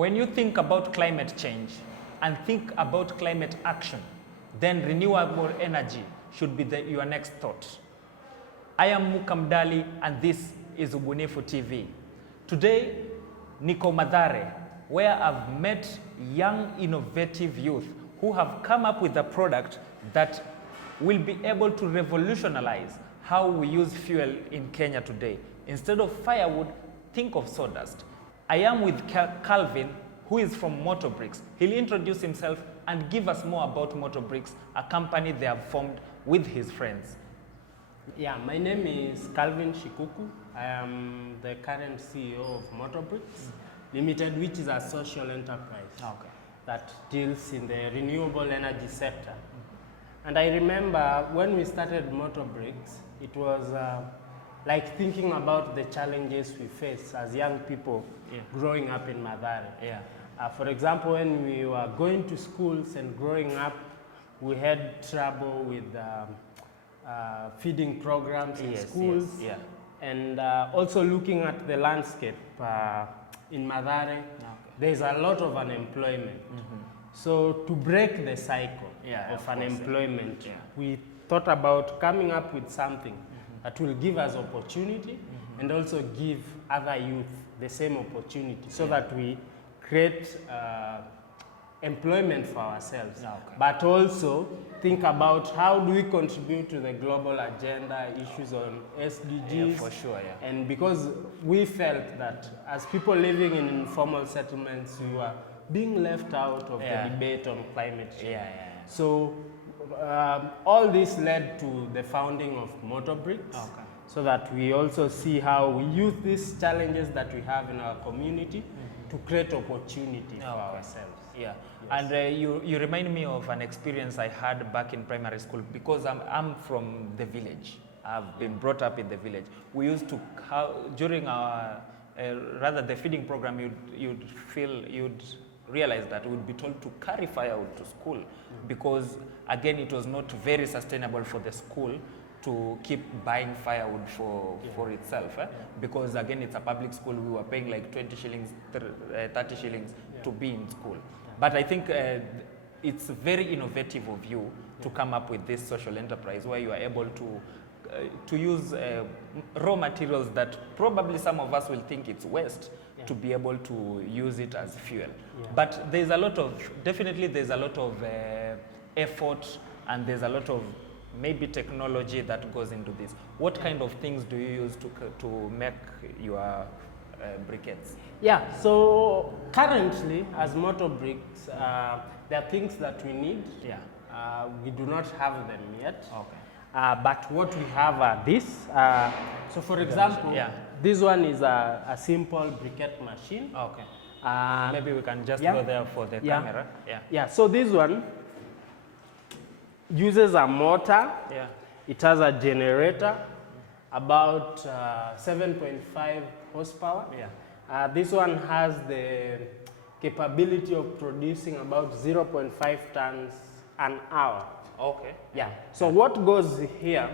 When you think about climate change and think about climate action, then renewable energy should be your next thought. I am Mukamdali and this is Ubunifu TV. Today, niko Mathare, where I've met young innovative youth who have come up with a product that will be able to revolutionize how we use fuel in Kenya today. Instead of firewood, think of sawdust. I am with Calvin, who is from Moto Brix. He'll introduce himself and give us more about Moto Brix, a company they have formed with his friends. Yeah, my name is Calvin Shikuku. I am the current CEO of Moto Brix Limited, which is a social enterprise that deals in the renewable energy sector. And I remember when we started Moto Brix, it was like thinking about the challenges we face as young people growing up in Mathare. For example, when we were going to schools and growing up, we had trouble with feeding programs in schools. And also looking at the landscape in Mathare, there's a lot of unemployment. So to break the cycle of unemployment, we thought about coming up with something that will give us opportunity and also give other youth the same opportunity so that we create employment for ourselves, but also think about how do we contribute to the global agenda, issues on SDGs. For sure, And because we felt that as people living in informal settlements, we were being left out of the debate on climate change. So all this led to the founding of Moto Brix, so that we also see how we use these challenges that we have in our community to create opportunity for ourselves. And you remind me of an experience I had back in primary school, because I'm from the village. I've been brought up in the village. We used to, during our, rather the feeding program, you'd realize that we'd be told to carry firewood to school, because again, it was not very sustainable for the school to keep buying firewood for itself, because again, it's a public school. We were paying like 20 shillings, 30 shillings to be in school. But I think it's very innovative of you to come up with this social enterprise where you are able to use raw materials that probably some of us will think it's waste, to be able to use it as fuel. But there's a lot of, definitely there's a lot of effort, and there's a lot of maybe technology that goes into this. What kind of things do you use to make your briquettes? So currently, as Moto Brix, there are things that we need. We do not have them yet. But what we have are this. So for example, this one is a simple briquette machine. Maybe we can just go there for the camera. So this one uses a motor. It has a generator, about 7.5 horsepower. This one has the capability of producing about 0.5 tons an hour. So what goes here,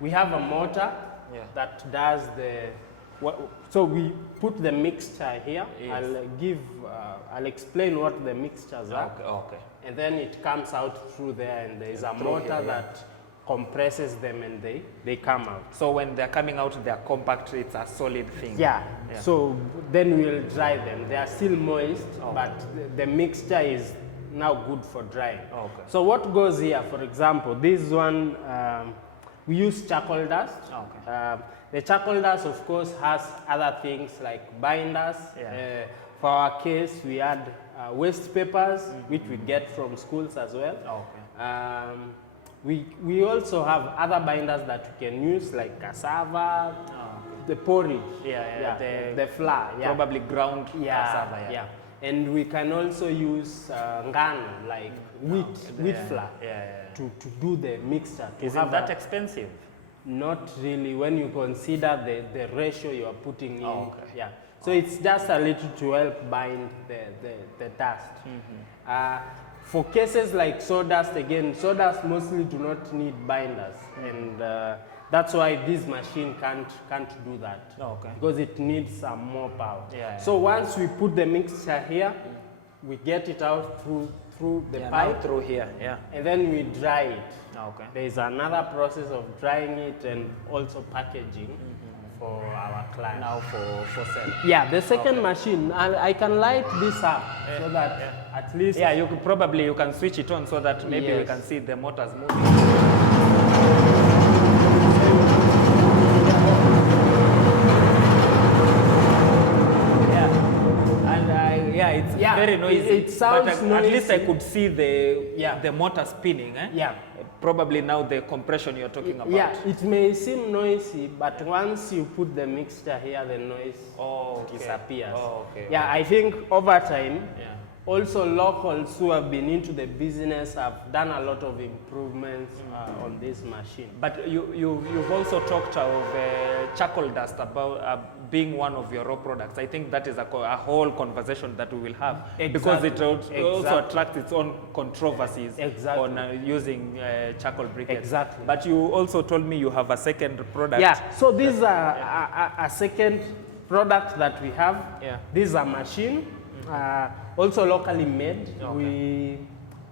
we have a motor that does so we put the mixture here. I'll explain what the mixtures are. And then it comes out through there, and there is a motor that compresses them, and they come out. So when they're coming out, they're compact, it's a solid thing. So then we'll dry them. They are still moist, but the mixture is now good for drying. So what goes here, for example, this one, we use charcoal dust. The charcoal dust, of course, has other things like binders. For our case, we add waste papers, which we get from schools as well. We also have other binders that we can use, like cassava, the porridge, the flour, probably ground cassava. And we can also use ngano, like wheat flour, to do the mixture. Isn't that expensive? Not really, when you consider the ratio you are putting in. So it's just a little to help bind the dust. For cases like sawdust, again, sawdust mostly do not need binders. And That's why this machine can't do that. Oh, okay. Because it needs some more power. Yeah. So once we put the mixture here, we get it out through the pipe. Now through here, yeah. And then we dry it. Okay. There is another process of drying it and also packaging for our client. Now for sale. Yeah, the second machine, I can light this up so that at least... Yeah, you can switch it on so that maybe we Yes. can see the motors moving. It's very noisy. It sounds but noisy. At least I could see the motor spinning. Yeah. Probably now the compression you're talking about. Yeah, it may seem noisy, but once you put the mixture here, the noise disappears. Oh, okay. Yeah, I think over time, also locals who have been into the business have done a lot of improvements on this machine. But you've also talked of charcoal dust about being one of your raw products. I think that is a whole conversation that we will have. Because it also attracts its own controversies on using charcoal briquettes. Exactly. But you also told me you have a second product. Yeah, so this is a second product that we have. Yeah. This is a machine, also locally made. Okay.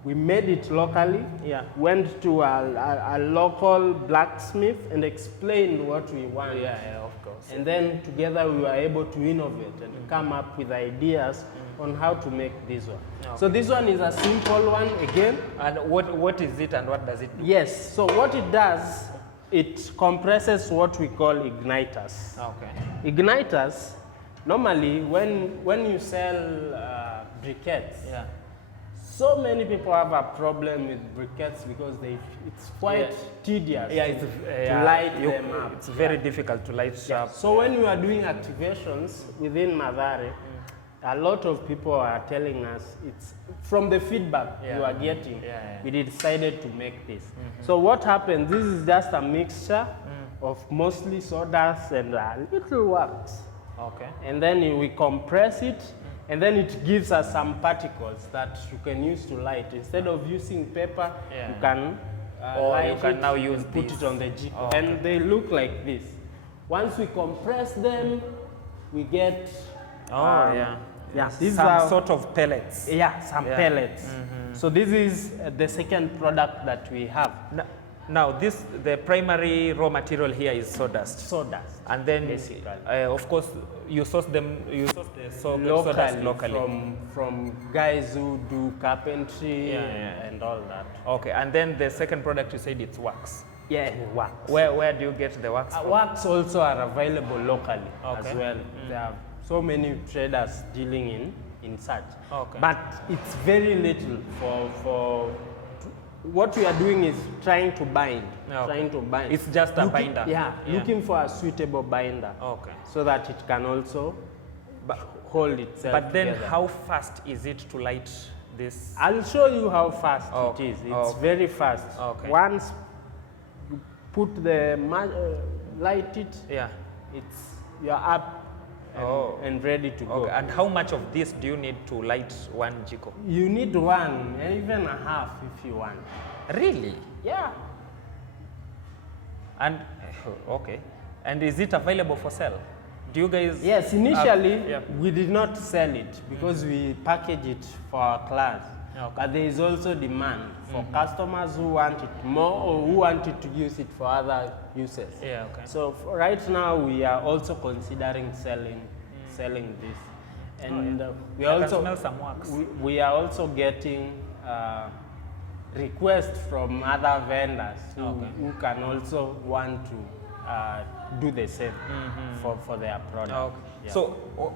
We made it locally. Yeah. Went to a local blacksmith and explained what we want. Yeah, of course. And then together we were able to innovate and come up with ideas on how to make this one. Okay. So this one is a simple one again. And what is it and what does it do? Yes, so what it does, it compresses what we call ignitors. Okay. Ignitors, normally when you sell briquettes, so many people have a problem with briquettes because it's quite tedious to light them up. It's very difficult to light up. So when we are doing activations within Mathare, a lot of people are telling us, it's from the feedback you are getting, we decided to make this. So what happens, this is just a mixture of mostly sawdust and little wax. Okay. And then we compress it, and then it gives us some particles that you can use to light. Instead of using paper, you can light you can it now use and put this. it on the jiko. Oh, and they look like this. Once we compress them, we get these some are sort of pellets. some pellets. So this is the second product that we have. Now the primary raw material here is sawdust. Sawdust. And then basically. Of course you source the sawdust locally. From guys who do carpentry and all that. Okay, and then the second product you said it's wax. Yeah, wax. Where do you get the wax from? Wax also are available locally as well. There are so many traders dealing in such. Okay. But it's very little for what we are doing is trying to bind. Okay. Trying to bind. It's just a binder. Looking for a suitable binder. Okay. So that it can also hold itself But then together. how fast is it to light this? I'll show you how fast it is. It's very fast. Okay. Once you put the light it, you're up and ready to go. Okay. And how much of this do you need to light one jiko? You need one, even a half if you want. Really? Yeah. And okay. And is it available for sale? Do you guys? Yes, initially we did not sell it because we package it for our class. Okay. But there is also demand for customers who want it more or who wanted to use it for other uses. Yeah, okay. So right now we are also considering selling this, and we are also smell some wax. We are also getting requests from other vendors who can also want to do the same for their product. Okay. Yeah. So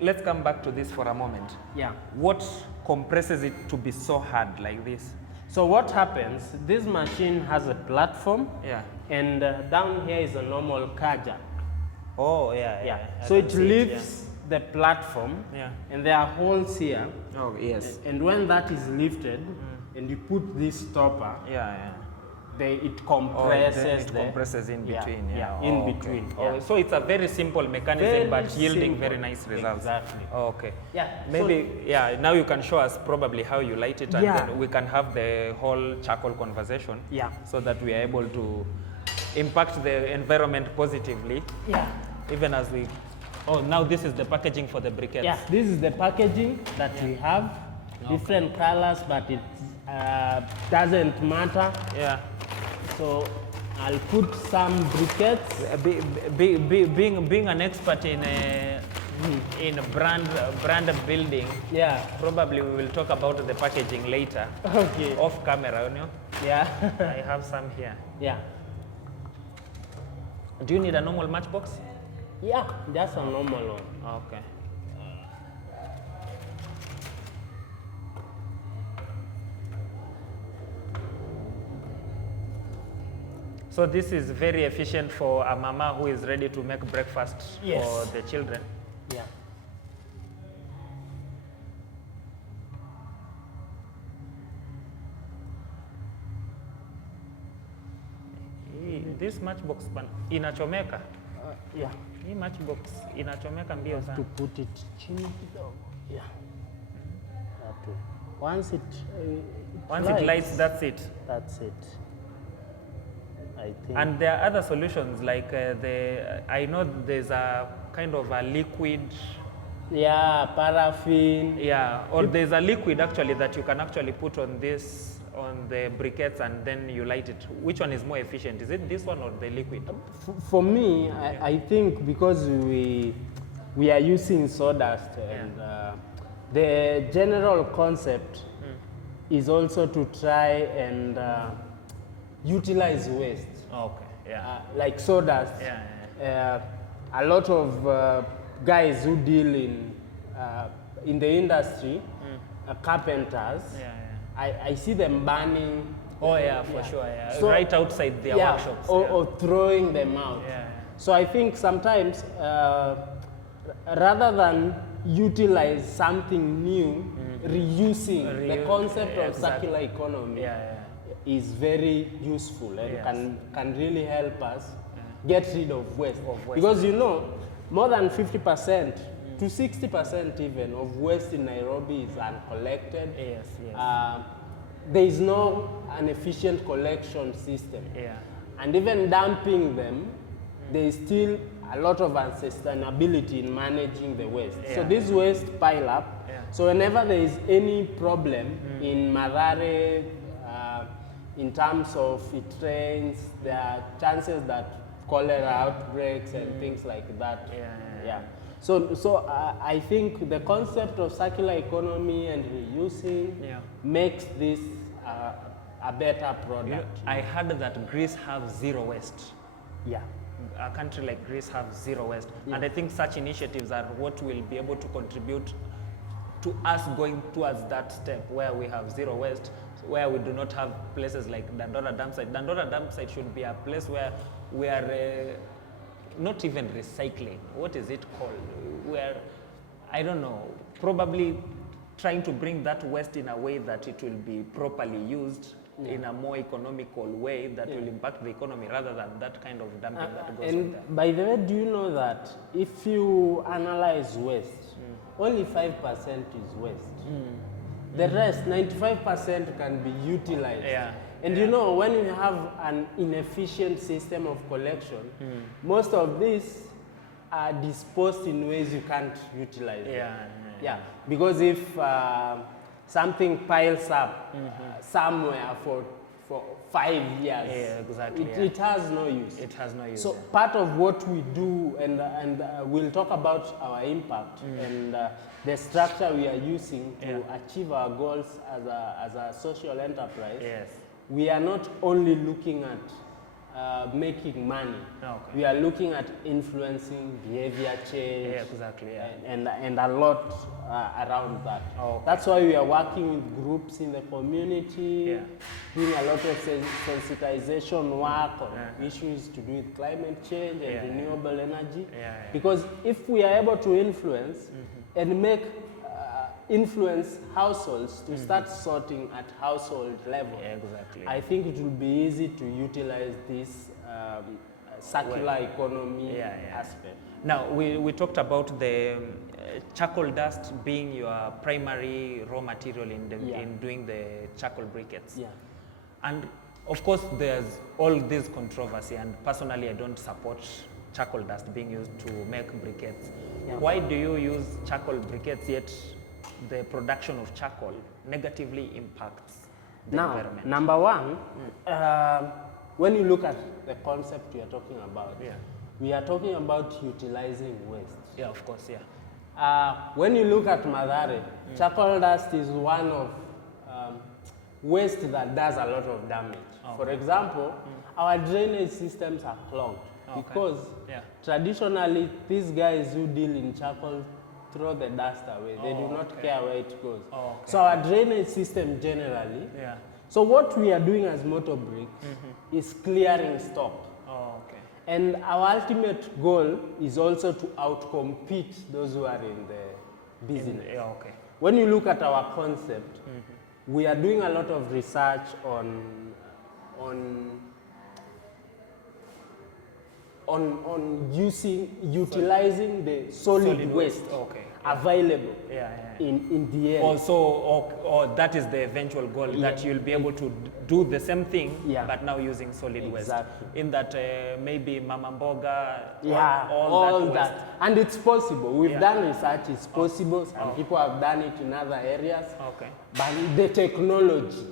let's come back to this for a moment. Yeah. What compresses it to be so hard like this? So what happens, this machine has a platform, and down here is a normal car jack. Oh, yeah. So it lifts the platform, and there are holes here. Oh, yes. And when that is lifted, and you put this stopper, it compresses. It compresses in between. In between. Oh, so it's a very simple mechanism, but yielding very nice results. Exactly. Oh, okay. Yeah. Maybe, now you can show us probably how you light it, and then we can have the whole charcoal conversation. Yeah. So that we are able to impact the environment positively. Yeah. Even as we, oh, now this is the packaging for the briquettes. Yeah, this is the packaging that we have. Different colors, but it doesn't matter. Yeah. So I'll put some briquettes. Being an expert in brand building, Yeah. probably we will talk about the packaging later. Okay. Off camera, you know. Yeah. I have some here. Yeah. Do you need a normal matchbox? Yeah, just a normal one. Okay. So this is very efficient for a mama who is ready to make breakfast Yes. for the children. Yeah. This matchbox inachomeka. Yeah. Hii matchbox inachomeka mbio To sana. put it chini kidogo. Yeah. That way. Once it Lights, that's it. That's it. I think. And there are other solutions like I know there's a kind of a liquid, Yeah, paraffin. yeah, or there's a liquid actually that you can actually put on the briquettes and then you light it. Which one is more efficient? Is it this one or the liquid? For me, I think because we are using sawdust and the general concept is also to try and utilize waste. Okay, yeah. Like sawdust. Yeah, A lot of guys who deal in the industry, carpenters, I see them burning. Oh yeah, for sure, yeah. So, right outside their workshops. Or throwing them out. Yeah. So I think sometimes rather than utilize something new, reusing the concept of circular economy is very useful and can really help us get rid of waste. Because you know, more than 50% to 60% even of waste in Nairobi is uncollected. Yes. There is no an efficient collection system. Yeah. And even dumping them, there is still a lot of unsustainability in managing the waste. So this waste pile up. So whenever there is any problem in Mathare, in terms of it rains, there are chances that cholera outbreaks and things like that. Yeah. So I think the concept of circular economy and reusing makes this a better product. You know, I heard that Greece have zero waste. Yeah. A country like Greece have zero waste. And I think such initiatives are what will be able to contribute to us going towards that step where we have zero waste, where we do not have places like Dandora dump site. Dandora dump site should be a place where we are not even recycling. What is it called? Where, I don't know, probably trying to bring that waste in a way that it will be properly used in a more economical way that will impact the economy rather than that kind of dumping that goes on there. And by the way, do you know that if you analyze waste, only 5% is waste. The rest, 95% can be utilized. And you know, when you have an inefficient system of collection, most of these are disposed in ways you can't utilize. Because if something piles up somewhere for 5 years, it has no use. It has no use. So part of what we do, and we'll talk about our impact and the structure we are using to achieve our goals as a social enterprise. We are not only looking at making money. We are looking at influencing behavior change. And a lot around that. That's why we are working with groups in the community, doing a lot of sensitization work on issues to do with climate change and renewable energy. Because if we are able to influence and make influence households to start sorting at household level, I think it will be easy to utilize this circular economy aspect. Now, we talked about the charcoal dust being your primary raw material in doing the charcoal briquettes. And Of course, there's all this controversy, and personally, I don't support charcoal dust being used to make briquettes. Yeah. Why do you use charcoal briquettes yet the production of charcoal negatively impacts the Now, environment? number one, when you look at the concept we are talking about, we are talking about utilizing waste. Yeah, of course, yeah. When you look at Mathare, charcoal dust is one of waste that does a lot of damage. Okay. For example, our drainage systems are clogged because traditionally these guys who deal in charcoal throw the dust away. They do not care where it goes. So our drainage system generally. So what we are doing as Moto Brix is clearing stock. And our ultimate goal is also to outcompete those who are in the business. When you look at our concept, we are doing a lot of research on utilizing the solid waste available in the area. Also, or that is the eventual goal, that you'll be able to do the same thing, but now using solid waste. In that maybe mama mboga, all that. And it's possible. We've done research, it's possible. Some people have done it in other areas. But the technology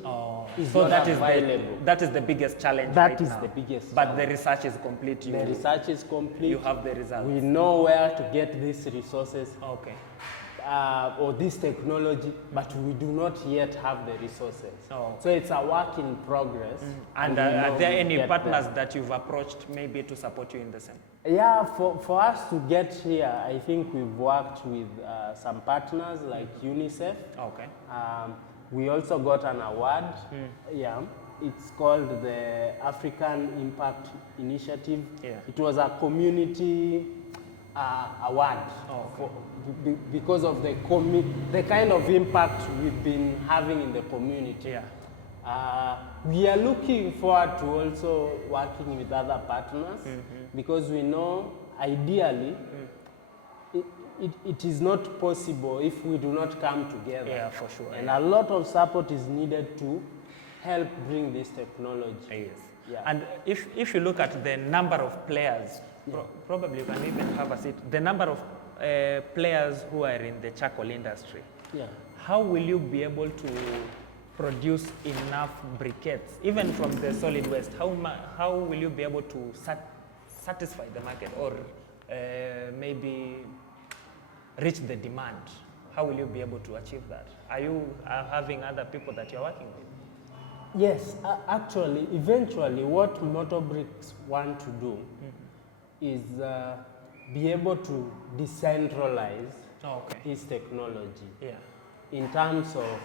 is so not available. that is the biggest challenge That is now. the biggest But challenge. the research is complete. The research is complete. You have the results. We know where to get these resources or this technology, but we do not yet have the resources. So it's a work in progress. And are there any partners that you've approached maybe to support you in the same? Yeah, for us to get here, I think we've worked with some partners like UNICEF. We also got an award. It's called the African Impact Initiative. It was a community award because of the kind of impact we've been having in the community. We are looking forward to also working with other partners because we know ideally it is not possible if we do not come together. For sure. And a lot of support is needed to help bring this technology. And if you look at the number of players, probably you can even have a seat, the number of players who are in the charcoal industry, how will you be able to produce enough briquettes, even from the solid waste? How will you be able to satisfy the market, or maybe reach the demand? How will you be able to achieve that? Are you having other people that you're working with? Yes, actually, eventually what Moto Brix want to do is be able to decentralize this technology in terms of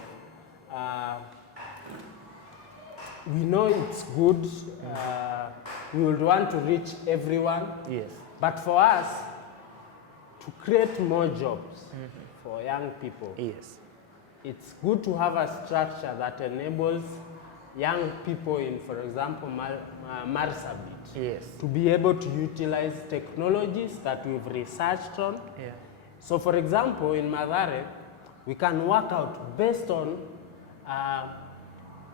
we know it's good, we would want to reach everyone, but for us to create more jobs for young people, it's good to have a structure that enables young people in, for example, Marsabit, to be able to utilize technologies that we've researched on. So, for example, in Mathare, we can work out based on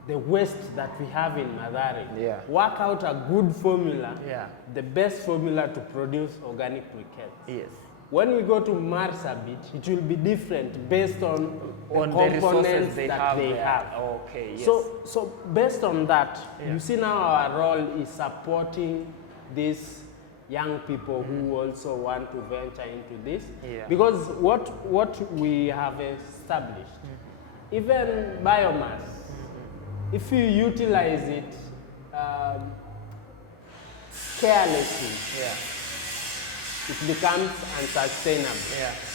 the waste that we have in Mathare, work out a good formula, the best formula to produce organic briquettes. When we go to Marsabit, it will be different based on the components they that have. they have. So based on that, you see now our role is supporting these young people who also want to venture into this. Because what we have established, even biomass, if you utilize it carelessly, it becomes unsustainable.